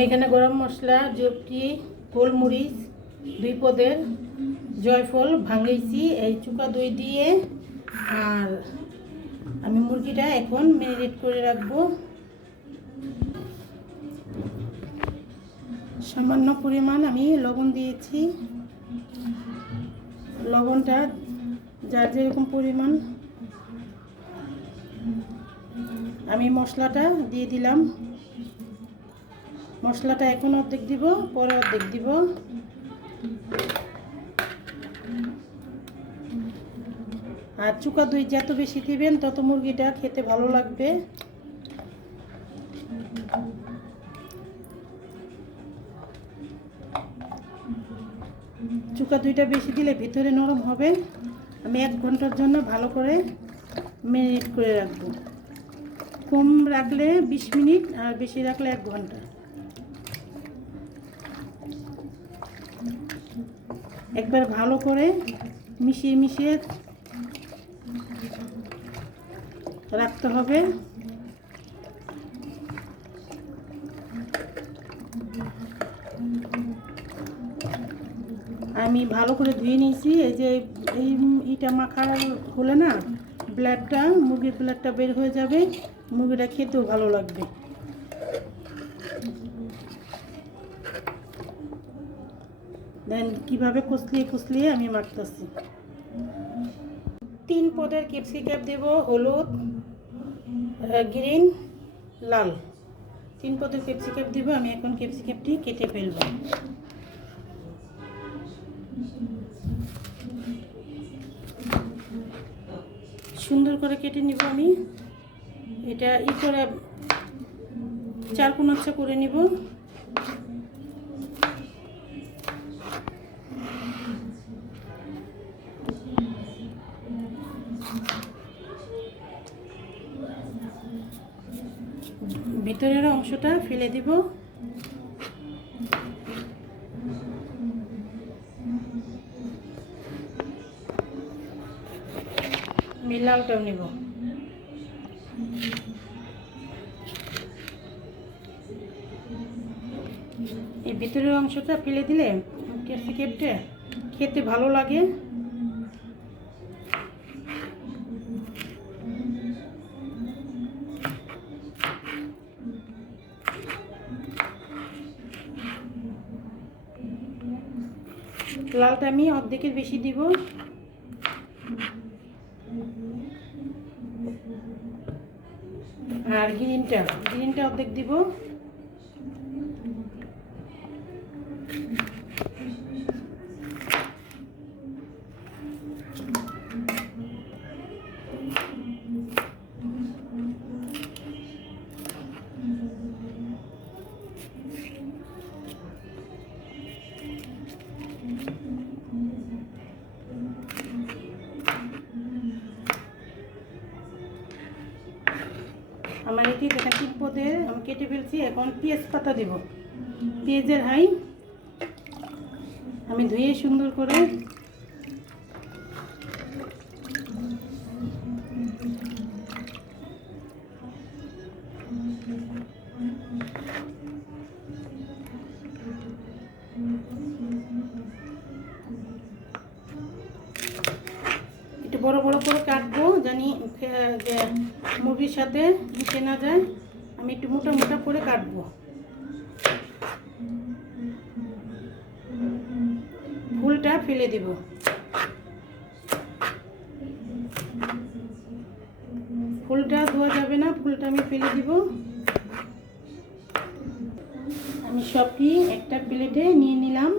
আমি এখানে গরম মশলা, জপটি, গোলমরিচ, 2 পদের জয়ফল ভাঙাইছি এই চুকা দই দিয়ে। আর আমি মুরগিটা এখন ম্যারিনেট করে রাখবো। সামান্য পরিমাণ আমি লবণ দিয়েছি। লবণটা যার যেরকম পরিমাণ। আমি মশলাটা দিয়ে দিলাম। মশলাটা এখন অর্ধেক দিব, পরে অর্ধেক দিব। আর চুকা দই যত বেশি দিবেন তত মুরগিটা খেতে ভালো লাগবে। চুকা দইটা বেশি দিলে ভিতরে নরম হবে। আমি 1 ঘন্টার জন্য ভালো করে ম্যারিনেট করে রাখবো। কম রাখলে 20 মিনিট, আর বেশি রাখলে 1 ঘন্টা। একবার ভালো করে মিশিয়ে মিশিয়ে রাখতে হবে। আমি ভালো করে ধুয়ে নিয়েছি। এই যে এইটা মাখা হলে না ব্লাডটা, মুরগির ব্লাডটা বের হয়ে যাবে, মুরগিটা খেতেও ভালো লাগবে। দেন কিভাবে কুচলিয়ে কুচলিয়ে আমি মাখতেছি। 3 পদের ক্যাপসিকাম দেব, হলুদ, গ্রিন, লাল। 3 পদের ক্যাপসিকাম দেব। আমি এখন ক্যাপসিকামটি কেটে ফেলব। সুন্দর করে কেটে নিব। আমি এটা করে 4 কোণাচ্ছা করে নিব। ভিতরের অংশটা ফেলে দিব। আমি লালটাও নেব। এই ভিতরের অংশটা ফেলে দিলে ক্যাপসিকামটা খেতে ভালো লাগে। লালটা আমি অর্ধেকের বেশি দিব। আর গ্রিনটা অর্ধেক দিব। আমার এটি দেখেন 3 পদের আমি কেটে ফেলছি। এখন পেঁয়াজ পাতা দেব। পেঁয়াজের হাই আমি ধুয়ে সুন্দর করে একটু বড় বড় করে কাটবো, জানি যে মুরগির সাথে মিশে না যায়। আমি একটু মোটা মোটা করে কাটবো। ফুলটা ফেলে দিব। ফুলটা ধোয়া যাবে না, ফুলটা আমি ফেলে দিব। আমি সবটি একটা প্লেটে নিয়ে নিলাম।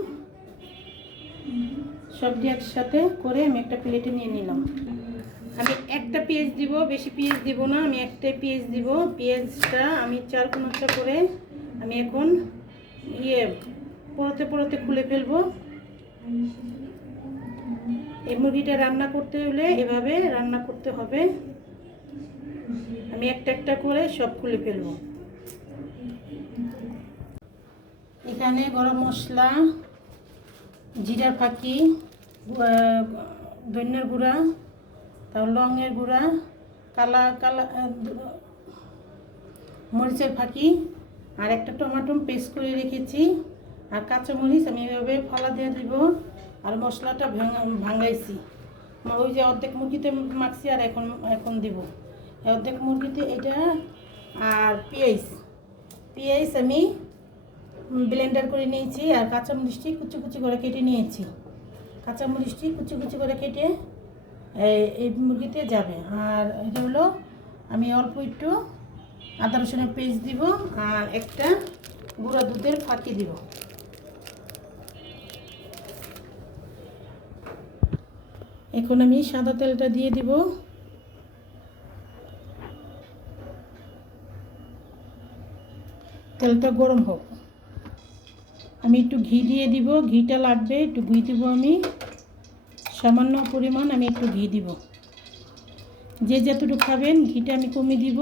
সবটি একসাথে করে আমি একটা প্লেটে নিয়ে নিলাম। আমি একটা পেঁয়াজ দিব, বেশি পেঁয়াজ দিব না। আমি একটাই পেঁয়াজ দিব। পেঁয়াজটা আমি 4 কোণাচ্ছা করে আমি এখন পরতে পরতে খুলে ফেলবো। এই মুরগিটা রান্না করতে হলে এভাবে রান্না করতে হবে। আমি একটা একটা করে সব খুলে ফেলবো। এখানে গরম মশলা, জিরার ফাঁকি, ধনিয়ার গুঁড়া, তারপর লংয়ের গুঁড়া, কালা মরিচের ফাঁকি, আর একটা টমেটো পেস্ট করে রেখেছি, আর কাঁচামরিচ আমি এভাবে ফালা দিয়ে দিব। আর মশলাটা ভাঙাইছি, ওই যে অর্ধেক মুরগিতে মাখছি আর এখন এখন দিব অর্ধেক মুরগিতে এটা। আর পেঁয়াজ আমি ব্লেন্ডার করে নিয়েছি, আর কাঁচামরিচটি কুচি কুচি করে কেটে নিয়েছি। কাঁচামরিচটি কুচি কুচি করে কেটে এই মুরগিতে যাবে। আর এটা হলো আমি অল্প একটু আদা রসুনের পেস্ট দিব, আর একটা গুঁড়া দুধের ফাঁকি দিব। এখন আমি সাদা তেলটা দিয়ে দিব। তেলটা গরম হোক, আমি একটু ঘি দিয়ে দিব। ঘিটা লাগবে, একটু ঘি দিব আমি, সামান্য পরিমাণ আমি একটু ঘি দিব। যে যতটুকু খাবেন ঘিটা আমি কমিয়ে দিব।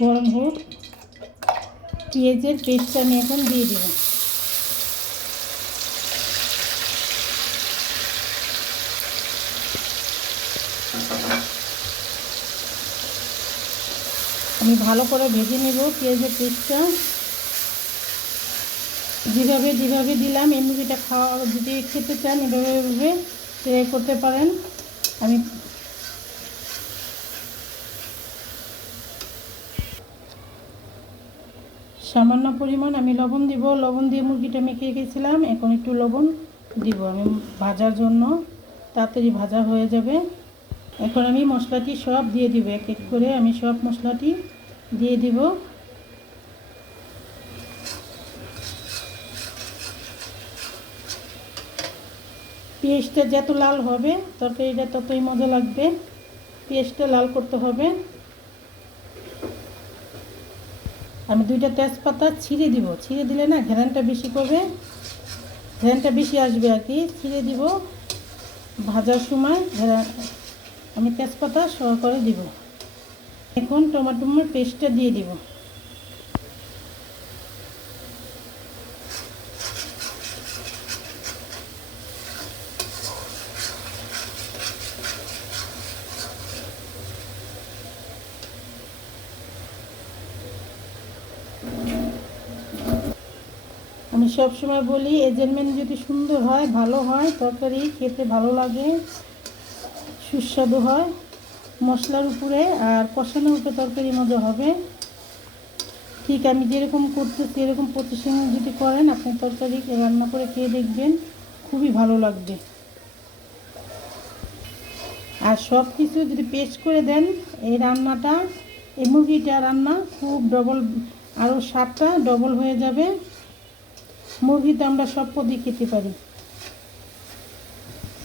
গরম হোক, পেঁয়াজের পেস্টটা আমি এখন দিয়ে দেব। আমি ভালো করে ভেজে নেব পেঁয়াজের পেস্টটা। যেভাবে দিলাম এই মুরগিটা খাওয়া, যদি খেতে চান এভাবে ট্রাই করতে পারেন। আমি সামান্য পরিমাণ আমি লবণ দিব। লবণ দিয়ে মুরগিটা মেখে রেখেছিলাম, এখন একটু লবণ দিব আমি ভাজার জন্য, তাড়াতাড়ি ভাজা হয়ে যাবে। এখন আমি মশলাটি সব দিয়ে দিব, এক এক করে আমি সব মশলাটি দিয়ে দিব। পেঁয়াজটা যত লাল হবে তরকারিটা ততই মজা লাগবে। পেঁয়াজটা লাল করতে হবে। আমি 2টা তেজপাতা ছিঁড়ে দিব, ছিঁড়ে দিলে না ঘ্রাণটা বেশি করবে, ঘ্রাণটা বেশি আসবে আর কি। ছিঁড়ে দিব ভাজার সময়, আমি তেজপাতা সহকারে দিব। এখন টমেটোর পেস্টটা দিয়ে দিব। আমি সব সময় বলি এজেন্টমেন্ট যদি সুন্দর হয়, ভালো হয়, তরকারি খেতে ভালো লাগে, সুস্বাদু হয়। মশলার উপরে আর কষানোর উপরে তরকারি মজা হবে। ঠিক আমি যেরকম করতেছি এরকম প্রতিদিন যদি করেন, আপনি তরকারি রান্না করে খেয়ে দেখবেন, খুবই ভালো লাগবে। আর সব কিছু যদি পেস্ট করে দেন, এই রান্নাটা, এই মুরগিটা রান্না খুব আরও স্বাদটা ডবল হয়ে যাবে। মুরগিতে আমরা সব পদই খেতে পারি।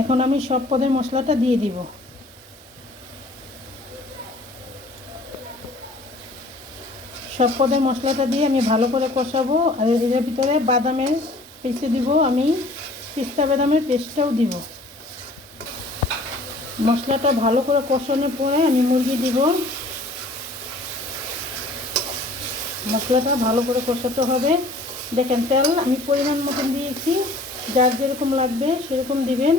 এখন আমি সব পদের মশলাটা দিয়ে দিব। সব পদের মশলাটা দিয়ে আমি ভালো করে কষাবো। আর এর ভিতরে বাদামের পেস্ট দিব, আমি পিস্তা বাদামের পেস্টটাও দিব। মশলাটা ভালো করে কষানোর পরে আমি মুরগি দিব। মশলাটা ভালো করে কষাতে হবে। দেখেন তেল আমি পরিমাণ মতন দিয়েছি, যার যেরকম লাগবে সেরকম দিবেন।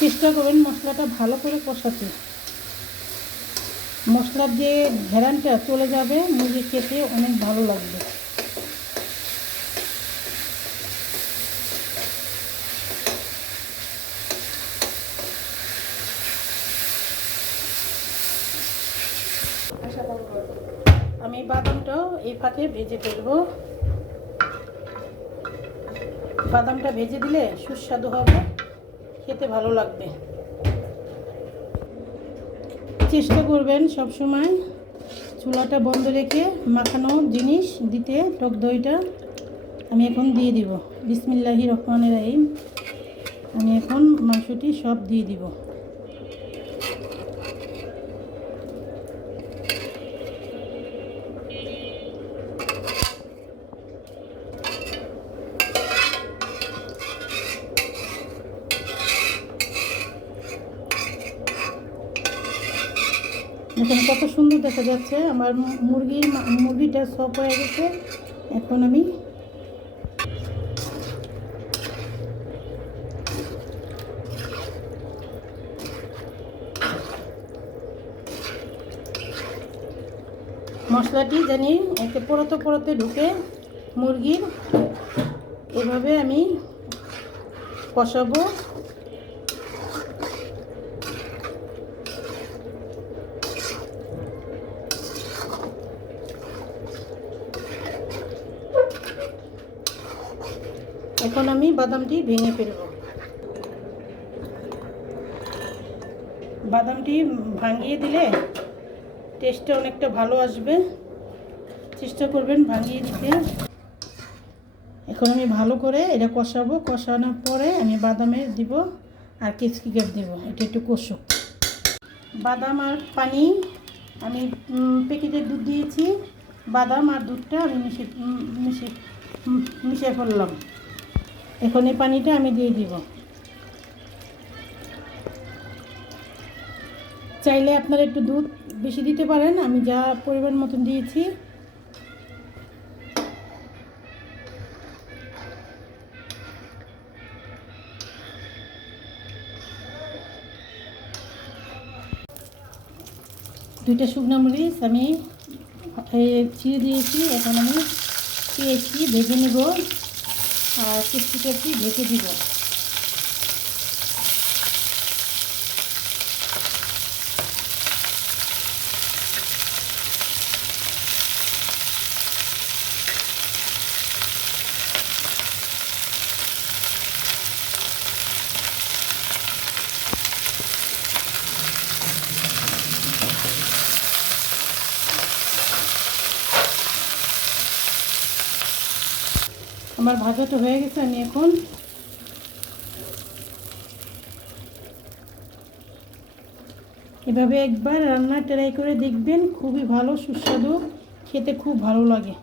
চেষ্টা করবেন মশলাটা ভালো করে কষাতে। মশলার যে ঘ্রাণটা চলে যাবে, মুরগি খেতে অনেক ভালো লাগবে। আমি বাদামটাও এই ফাঁকে ভেজে ফেলবো। বাদামটা ভেজে দিলে সুস্বাদু হবে, খেতে ভালো লাগবে। চেষ্টা করবেন সব সময় চুলাটা বন্ধ রেখে মাখানো জিনিস দিতে। টক দইটা আমি এখন দিয়ে দিব। বিসমিল্লাহির রহমানির রহিম। আমি এখন মাংসটি সব দিয়ে দিব। দেখুন কত সুন্দর দেখা যাচ্ছে আমার মুরগিটা সফট হয়ে গেছে। এখন আমি মশলাটি জানি একে পরতে পরতে ঢুকে মুরগির, এভাবে আমি কষাবো। এখন আমি বাদামটি ভেঙে ফেলবো। বাদামটি ভাঙিয়ে দিলে টেস্টটা অনেকটা ভালো আসবে, চেষ্টা করবেন ভাঙিয়ে দিতে। এখন আমি ভালো করে এটা কষাবো, কষানোর পরে আমি বাদামের দিব আর কিশমিশ দিব, এটা একটু কষুক। বাদাম আর পানি আমি প্যাকেটের দুধ দিয়েছি, বাদাম আর দুধটা আমি মিশিয়ে ফেললাম। এখন এই পানিটা আমি দিয়ে দিব। চাইলে আপনারা একটু দুধ বেশি দিতে পারেন, আমি যা পরিমাণ মতন দিয়েছি। দুইটা শুকনো মরিচ আমি ছিঁড়ে দিয়েছি। এখন আমি পেঁয়াজটি ভেজে নেব আর কিশমিশটি ঢেকে দিব। আমার ভাজাটা হয়ে গেছে, আমি এখন এভাবে একবার রান্না ট্রাই করে দেখবেন, খুবই ভালো, সুস্বাদু, খেতে খুব ভালো লাগে।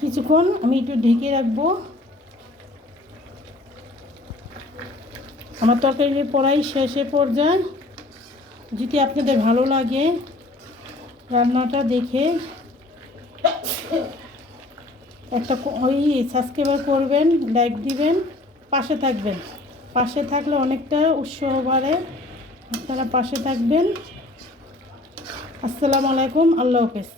কিছুক্ষণ আমি একটু ঢেকে রাখবো। আমার তরকারি প্রায় শেষে পর্যায়ে। যদি আপনাদের ভালো লাগে রান্নাটা দেখে একটা সাবস্ক্রাইব করবেন, লাইক দিবেন, পাশে থাকবেন। পাশে থাকলে অনেকটা উৎসাহ বাড়ে, আপনারা পাশে থাকবেন। আসসালামু আলাইকুম, আল্লাহ হাফেজ।